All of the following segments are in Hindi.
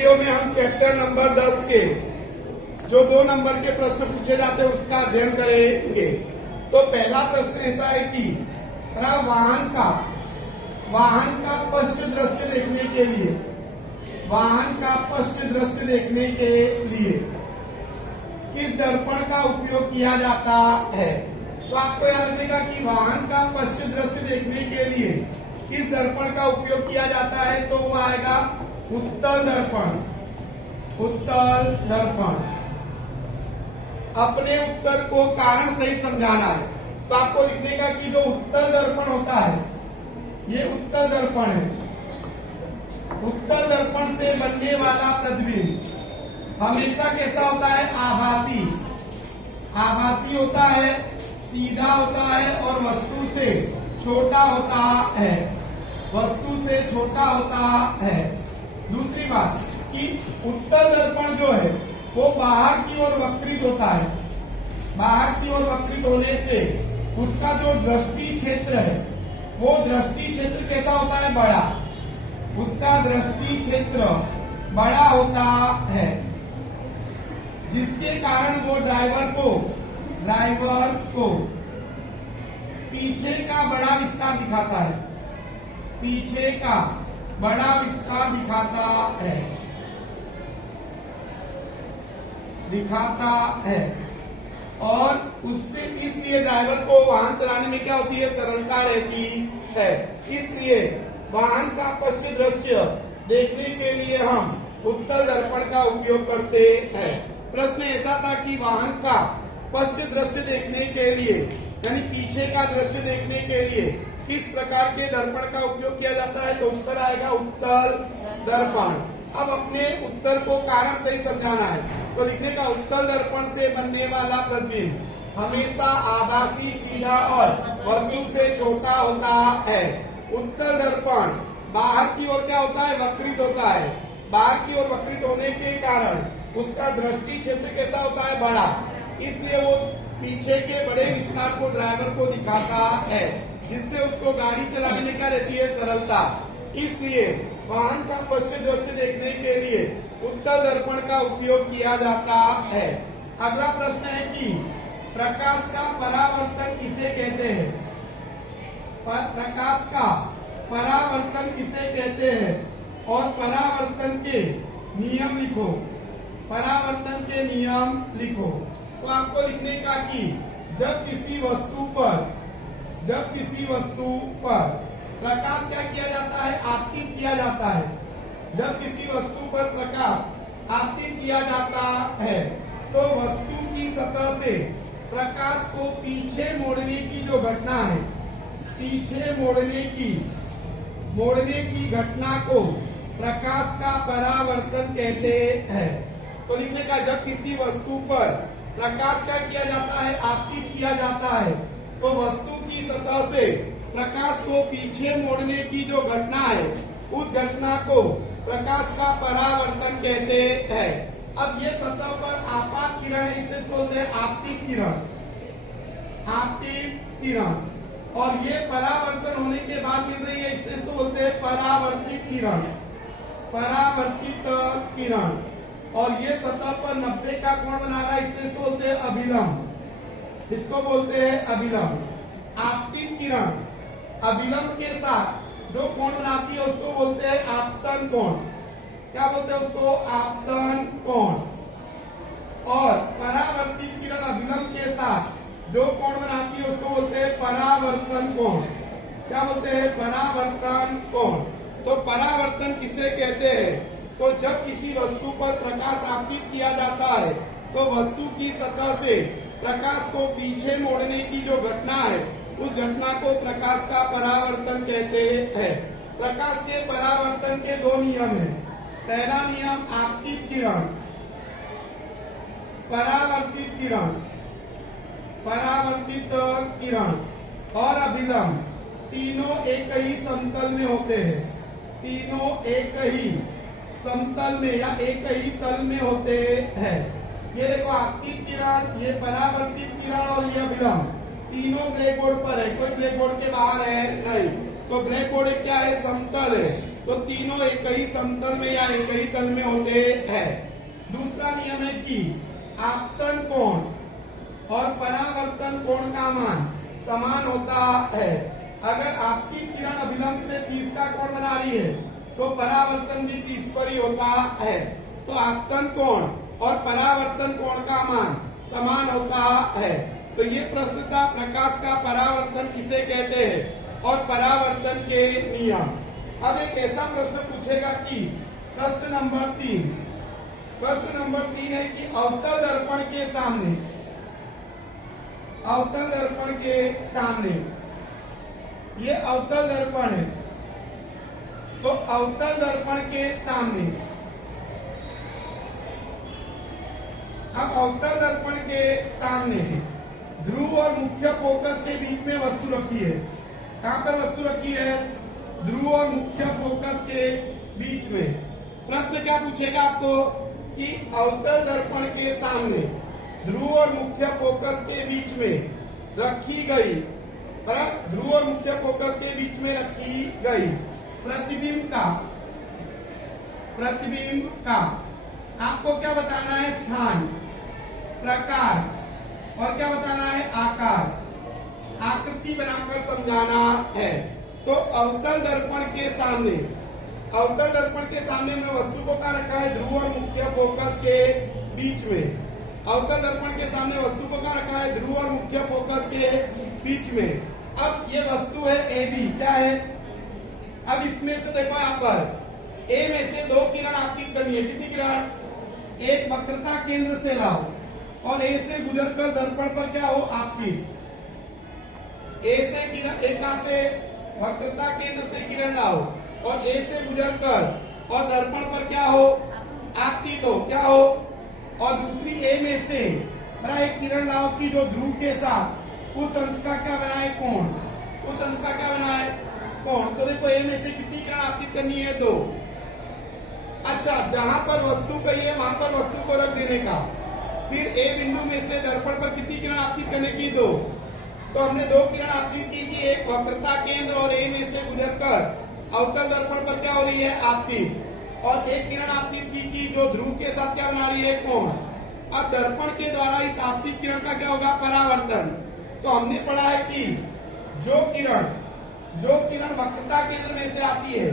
वीडियो में हम चैप्टर नंबर 10 के जो 2 नंबर के प्रश्न पूछे जाते हैं उसका अध्ययन करेंगे। तो पहला प्रश्न ऐसा है कि वाहन का पश्च दृश्य देखने के लिए किस दर्पण का उपयोग किया जाता है। तो आपको याद रखिएगा कि वाहन का पश्च दृश्य देखने के लिए किस दर्पण का उपयोग किया जाता है, तो वो आएगा उत्तल दर्पण। अपने उत्तर को कारण सहित समझाना है। तो आपको लिखने का कि जो उत्तल दर्पण होता है, ये उत्तल दर्पण है। उत्तल दर्पण से बनने वाला प्रतिबिंब हमेशा कैसा होता है? आभासी होता है, सीधा होता है और वस्तु से छोटा होता है। दूसरी बात कि उत्तल दर्पण जो है वो बाहर की ओर वक्रित होता है। बाहर की ओर वक्रित होने से उसका जो दृष्टि क्षेत्र है वो दृष्टि क्षेत्र कैसा होता है? बड़ा। उसका दृष्टि क्षेत्र बड़ा होता है, जिसके कारण वो ड्राइवर को पीछे का बड़ा विस्तार दिखाता है और उससे इसलिए ड्राइवर को वाहन चलाने में क्या होती है? सरलता रहती है। इसलिए वाहन का पश्च दृश्य देखने के लिए हम उत्तल दर्पण का उपयोग करते हैं। प्रश्न ऐसा था कि वाहन का पश्च दृश्य देखने के लिए यानी पीछे का दृश्य देखने के लिए किस प्रकार के दर्पण का उपयोग किया जाता है, तो उत्तर आएगा उत्तल दर्पण। अब अपने उत्तर को कारण सही समझाना है। तो लिखने का उत्तल दर्पण से बनने वाला प्रतिबिंब हमेशा आभासी, सीधा और वस्तु से छोटा होता है। उत्तल दर्पण बाहर की ओर क्या होता है? वक्रित होता है। बाहर की ओर वक्रित होने के कारण उसका दृष्टि क्षेत्र कैसा होता है? बड़ा। इसलिए वो पीछे के बड़े विस्तार को ड्राइवर को दिखाता है, जिससे उसको गाड़ी चलाने में क्या रहती है? सरलता। इसलिए वाहन का पश्च दृश्य देखने के लिए उत्तल दर्पण का उपयोग किया जाता है। अगला प्रश्न है कि प्रकाश का परावर्तन किसे कहते हैं? प्रकाश का परावर्तन किसे कहते हैं और परावर्तन के नियम लिखो। तो आपको लिखने का कि जब किसी वस्तु पर प्रकाश क्या किया जाता है? आपतित किया जाता है। जब किसी वस्तु पर प्रकाश आपतित किया जाता है तो वस्तु की सतह से प्रकाश को पीछे मोड़ने की जो घटना है, मोड़ने की घटना को प्रकाश का परावर्तन कहते हैं। तो लिखने का जब किसी वस्तु पर प्रकाश क्या किया जाता है? आपतित किया जाता है, तो वस्तु की सतह से प्रकाश को पीछे मोड़ने की जो घटना है, उस घटना को प्रकाश का परावर्तन कहते हैं। अब ये सतह पर आपात किरण है, इसे बोलते हैं आपतित किरण। और ये परावर्तन होने के बाद मिल रही है, इससे बोलते हैं परावर्तित किरण। और ये सतह पर 90 का कोण बना रहा है, इससे बोलते हैं अभिलंब। इसको बोलते हैं अभिलंब। आपतित किरण अभिलंब के साथ जो कोण बनाती है उसको बोलते हैं आपतन कोण। क्या बोलते हैं उसको? आपतन कोण। और परावर्तित किरण अभिलंब के साथ जो कोण बनाती है उसको बोलते हैं परावर्तन कोण। क्या बोलते हैं? परावर्तन कोण। तो परावर्तन किसे कहते हैं? तो जब किसी वस्तु पर प्रकाश आपतित किया जाता है तो वस्तु की सतह से प्रकाश को पीछे मोड़ने की जो घटना है, उस घटना को प्रकाश का परावर्तन कहते हैं। प्रकाश के परावर्तन के 2 नियम हैं। पहला नियम आपतित किरण, परावर्तित किरण और अभिलंब तीनों एक ही समतल में होते हैं। तीनों एक ही समतल में या एक ही तल में होते हैं। ये देखो आपतित किरण, ये परावर्तित किरण और ये अभिलंब तीनों ब्लैक बोर्ड पर है। कोई ब्लैक बोर्ड के बाहर है नहीं। तो ब्लैक बोर्ड क्या है? समतल है। तो तीनों एक ही समतल में या एक ही तल में होते हैं। दूसरा नियम है कि आपतन कोण और परावर्तन कोण का मान समान होता है। अगर आपकी किरण अभिलंब से 30 का कोण बना रही है तो परावर्तन भी 30 पर ही होता है। तो आपतन कोण और परावर्तन कोण का मान समान होता है। तो ये प्रश्न था प्रकाश का परावर्तन किसे कहते हैं और परावर्तन के नियम। अब एक ऐसा प्रश्न पूछेगा कि प्रश्न नंबर 3 है कि अवतल दर्पण के सामने ये अवतल दर्पण है। तो अवतल दर्पण के सामने, अब अवतल दर्पण के सामने ध्रुव और मुख्य फोकस के बीच में वस्तु रखी है। कहां पर वस्तु रखी है? ध्रुव और मुख्य फोकस के बीच में। प्रश्न क्या पूछेगा आपको कि अवतल दर्पण के सामने ध्रुव और मुख्य फोकस के बीच में रखी गई, ध्रुव और मुख्य फोकस के बीच में रखी गई प्रतिबिंब का आपको क्या बताना है? स्थान, प्रकार और क्या बताना है? आकार, आकृति बनाकर समझाना है। तो अवतल दर्पण के सामने हमने वस्तु को क्या रखा है? ध्रुव और मुख्य फोकस के बीच में। अवतल दर्पण के सामने वस्तु को क्या रखा है? ध्रुव और मुख्य फोकस के बीच में। अब ये वस्तु है AB, क्या है? अब इसमें से देखो यहाँ पर A में से 2 किरण आपकी करनी है। कितनी किरण? एक वक्रता केंद्र से लाओ और A से गुजरकर दर्पण पर क्या हो? आपकी A से किरण, एक से वक्रता केंद्र से किरण लाओ और A से गुजरकर और दर्पण पर क्या हो? आपकी तो क्या हो? और दूसरी A में से एक किरण लाओ की जो ध्रुव के साथ कुछ अंश का क्या बनाए? कोण। कुछ अंश का क्या बनाए? कोण। तो देखो A में से कितनी किरण आपतित करनी है? 2। अच्छा, जहां पर वस्तु कही है वहां पर वस्तु को रख देने का। फिर A बिंदु में से दर्पण पर कितनी किरण आपतित करने की? 2। तो हमने 2 किरण आपतित की कि एक वक्रता केंद्र और A में से गुजरकर अवतल दर्पण पर क्या हो रही है? आपतित। और एक किरण आपतित की जो ध्रुव के साथ क्या बना रही है? कोण। अब दर्पण के द्वारा इस आपतित किरण का क्या होगा? परावर्तन। तो हमने पढ़ा है कि जो किरण वक्रता केंद्र में से आती है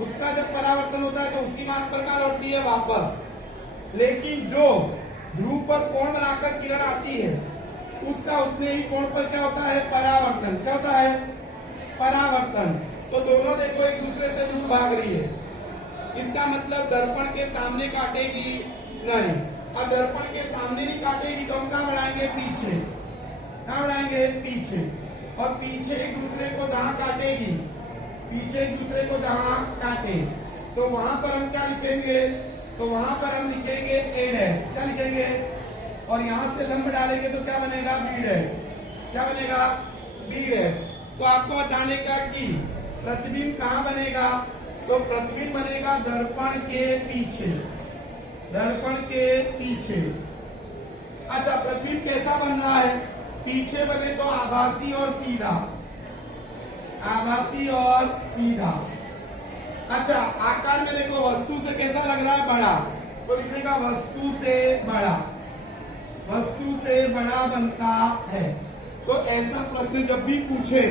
उसका जब परावर्तन होता है तो उसी मार्ग पर क्या लौटती है? वापस। लेकिन जो ध्रुव पर कोण बनाकर किरण आती है उसका उतने ही कोण पर क्या होता है? परावर्तन। क्या होता है? परावर्तन। तो दोनों देखो एक दूसरे से दूर भाग रही है। इसका मतलब दर्पण के सामने काटेगी नहीं। अब दर्पण के सामने नहीं काटेगी तो हम कहाँ बढ़ाएंगे? पीछे। कहाँ बढ़ाएंगे? पीछे। और पीछे एक दूसरे को जहां काटेगी, पीछे एक दूसरे को जहां काटे तो वहां पर हम क्या लिखेंगे? तो वहां पर हम लिखेंगे A'। क्या लिखेंगे? और यहां से लंब डालेंगे तो क्या बनेगा? B'। क्या बनेगा? B'। तो आपको बताने का कि प्रतिबिंब कहाँ बनेगा? तो प्रतिबिंब बनेगा दर्पण के पीछे। दर्पण के पीछे। अच्छा, प्रतिबिंब कैसा बन रहा है? पीछे बने तो आभासी और सीधा। आभासी और सीधा। अच्छा, आकार में देखो वस्तु से कैसा लग रहा है? बड़ा। तो लिखेगा वस्तु से बड़ा। वस्तु से बड़ा बनता है। तो ऐसा प्रश्न जब भी पूछे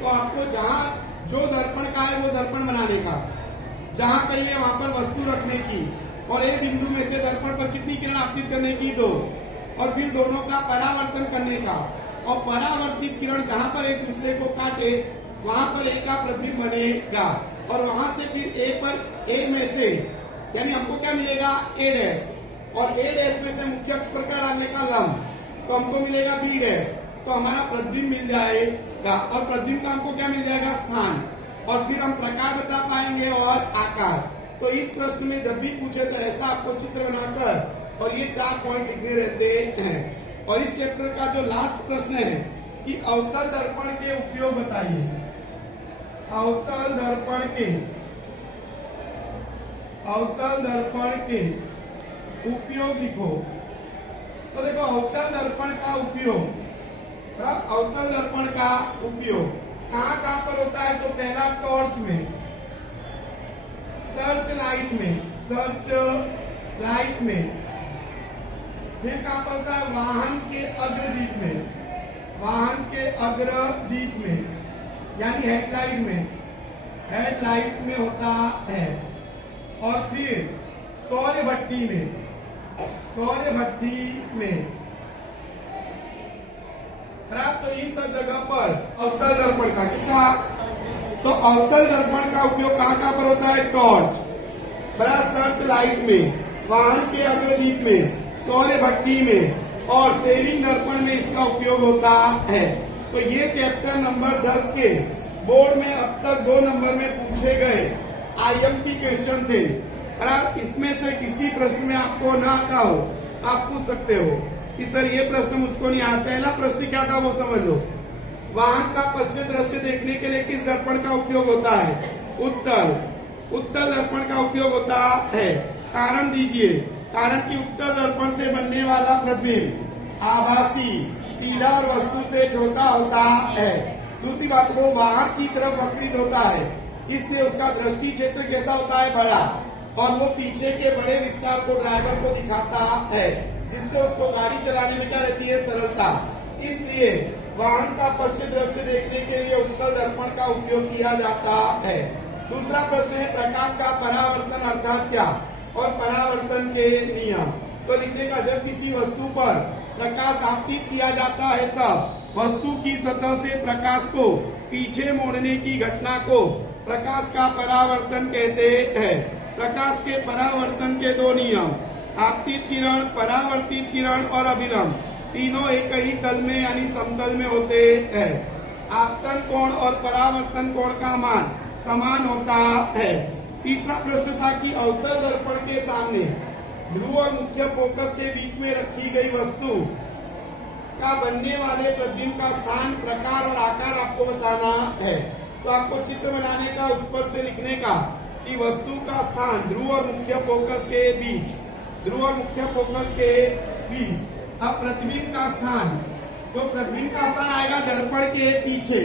तो आपको जहां जो दर्पण का है वो दर्पण बनाने का, जहां कहिए वहां पर वस्तु रखने की और एक बिंदु में से दर्पण पर कितनी किरण आपतित करने की? 2। और फिर दोनों का परावर्तन करने का। और परावर्तित किरण जहां पर एक दूसरे को काटे वहां पर A का प्रतिबिंब बनेगा और वहां से फिर A में से यानी हमको क्या मिलेगा? A'। और A' में से मुख्य अक्ष पर क्या डालने का? लंब। तो हमको मिलेगा B'। तो हमारा प्रतिबिंब मिल जाएगा और प्रतिबिंब का हमको क्या मिल जाएगा? स्थान। और फिर हम प्रकार बता पाएंगे और आकार। तो इस प्रश्न में जब भी पूछे तो ऐसा आपको चित्र बनाकर और ये 4 पॉइंट लिखने रहते हैं। और इस चैप्टर का जो लास्ट प्रश्न है कि अवतल दर्पण के उपयोग बताइए। अवतल दर्पण के उपयोग लिखो। तो देखो अवतल दर्पण का उपयोग, कहाँ कहाँ पर होता है? तो पहला टॉर्च में, सर्च लाइट में फिर कहाँ पर होता है वाहन के अग्रदीप में यानी हेडलाइट में होता है। और फिर सौर्य भट्टी में तो इन सब जगह पर अवतल दर्पण का किसका तो अवतल दर्पण का उपयोग कहाँ पर होता है टॉर्च सर्च लाइट में, वाहन के अग्रदीप में, सौर्य भट्टी में और सेविंग दर्पण में इसका उपयोग होता है। तो ये चैप्टर नंबर 10 के बोर्ड में अब तक 2 नंबर में पूछे गए IMP क्वेश्चन थे। अगर इसमें से किसी प्रश्न में आपको ना आता हो आप पूछ सकते हो कि सर ये प्रश्न मुझको नहीं आता। पहला प्रश्न क्या था वो समझ लो। वाहन का पश्चिम दृश्य देखने के लिए किस दर्पण का उपयोग होता है? उत्तल दर्पण का उपयोग होता है। कारण दीजिए। कारण कि उत्तल दर्पण से बनने वाला प्रतिबिंब आभासी, सीधा और वस्तु से छोटा होता है। दूसरी बात वो बाहर की तरफ वक्रित होता है, इसलिए उसका दृष्टि क्षेत्र कैसा होता है? बड़ा। और वो पीछे के बड़े विस्तार को ड्राइवर को दिखाता है, जिससे उसको गाड़ी चलाने में क्या रहती है? सरलता। इसलिए वाहन का पश्चिम दृश्य देखने के लिए उत्तल दर्पण का उपयोग किया जाता है। दूसरा प्रश्न है प्रकाश का परावर्तन अर्थात क्या और परावर्तन के नियम। तो लिखिएगा जब किसी वस्तु पर प्रकाश आपतित किया जाता है तब वस्तु की सतह से प्रकाश को पीछे मोड़ने की घटना को प्रकाश का परावर्तन कहते हैं। प्रकाश के परावर्तन के 2 नियम आपतित किरण, परावर्तित किरण और अभिलंब तीनों एक ही तल में यानी समतल में होते हैं। आपतन कोण और परावर्तन कोण का मान समान होता है। तीसरा प्रश्न था कि अवतल दर्पण के सामने ध्रुव और मुख्य फोकस के बीच में रखी गई वस्तु का बनने वाले प्रतिबिंब का स्थान, प्रकार और आकार आपको बताना है। तो आपको चित्र बनाने का उस पर से लिखने का कि वस्तु का स्थान ध्रुव और मुख्य फोकस के बीच, अब प्रतिबिंब का स्थान, तो प्रतिबिंब का स्थान आएगा दर्पण के पीछे।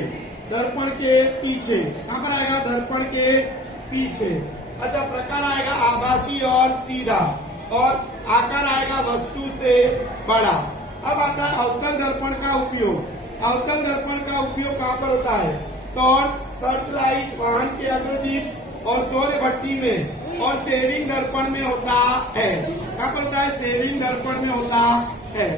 कहाँ पर आएगा? दर्पण के पीछे। अच्छा, प्रकार आएगा आभासी और सीधा और आकार आएगा वस्तु से बड़ा। अब आता है अवतल दर्पण का उपयोग। अवतल दर्पण का उपयोग कहाँ पर होता है? टॉर्च, सर्च लाइट, वाहन के अग्रदीप और सौर्य भट्टी में और सेविंग दर्पण में होता है। कहाँ पर होता है? सेविंग दर्पण में होता है।